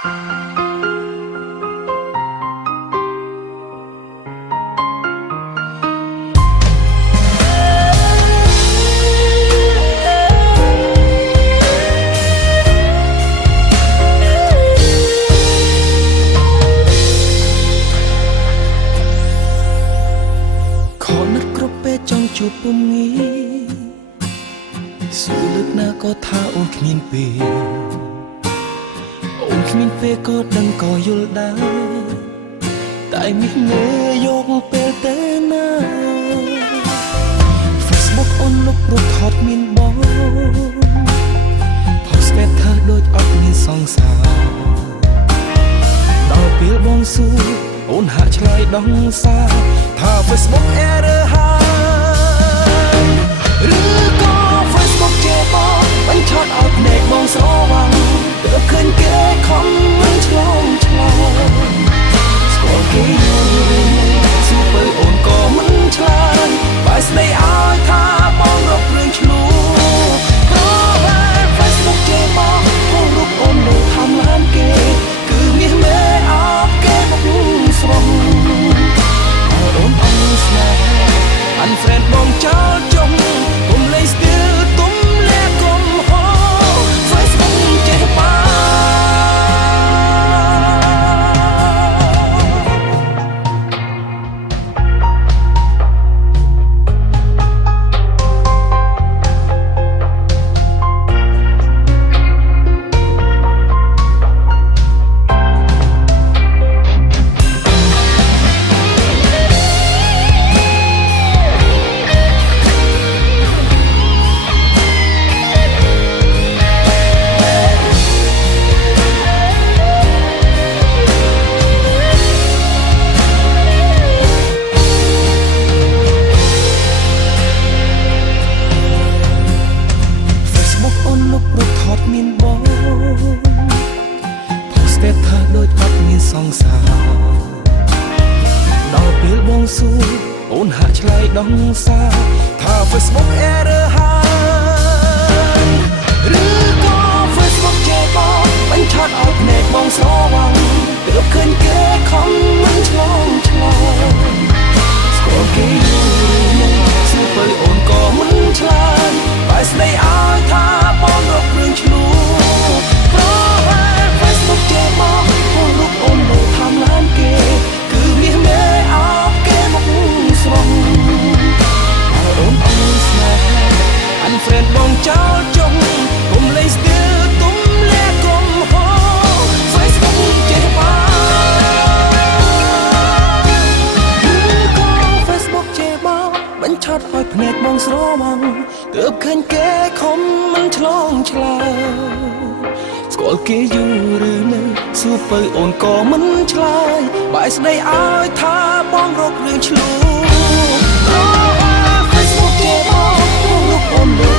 ជួបពុំងាយសួរលើកណាក៏ថាអូនគ្មានពេលអូនគ្មានពេលក៏ដឹងក៏យល់ដែរតែមិនងើយកពេលទេណា Facebook អូនលុបរូបថតមានបង Post តែថាដូចអត់មានសង្សារដល់ពេលបងសួរអូនហាក់ឆ្លើយដងសារថា Facebook error ឬក៏ Facebook ជាបងបញ្ឆោតឲ្យភ្នែកបងស្រវាំងទើបឃើញគេខំមិនឆ្លងឆ្លើយស្គាល់គេសួរទៅអូនក៏មិនឆ្លើយបើស្ដីឲ្យថាបងរករឿងឆ្លួព្រោះតែ Facebook ជាបងផងរូបអូននៅថំឡានគេគឺមាសមេអបគេមកស្រងឲ្យអូនអងស្នេហ៍ Unfriend បងចោលចុងគុំលេងស្ទើរទុំលែគុំហោ Facebook ចេះបាសង្សារដល់ពេលបងសួរអូនហាក់ឆ្លើយដងសារថា Facebook error ហើយឬក៏ Facebook ជាបងបញ្ឆោតឲ្យភ្នែកបងស្រវាំងទើបឃើញគេខំមិនឆ្លងឆ្លើយស្គាល់គេសួរទៅអូនក៏មិនឆ្លើយបើស្ដីឲ្យថាបងរករឿងឆ្លួព្រោះតែ Facebook ជាបងផងរូបអូននៅថំឡានគេគឺមាសមេអបគេមកស្រងឲ្យអូនអងស្នេហ៍ Unfriend បងចោលចុងគុំលេងស្ទើរទុំលែគុំហោ Facebook ចេះបាឬក៏ Facebook ចេះបងបញ្ឆោតឲ្យភ្នែកបងស្រវាំងទើបឃើញគេខំមិនឆ្លងឆ្លើយស្គាល់គេយូរឬនៅសួរទៅអូនក៏មិនឆ្លើយបែរស្ដីឲ្យថាបងរករឿងឆ្លួ Facebook គេបងរូបអូន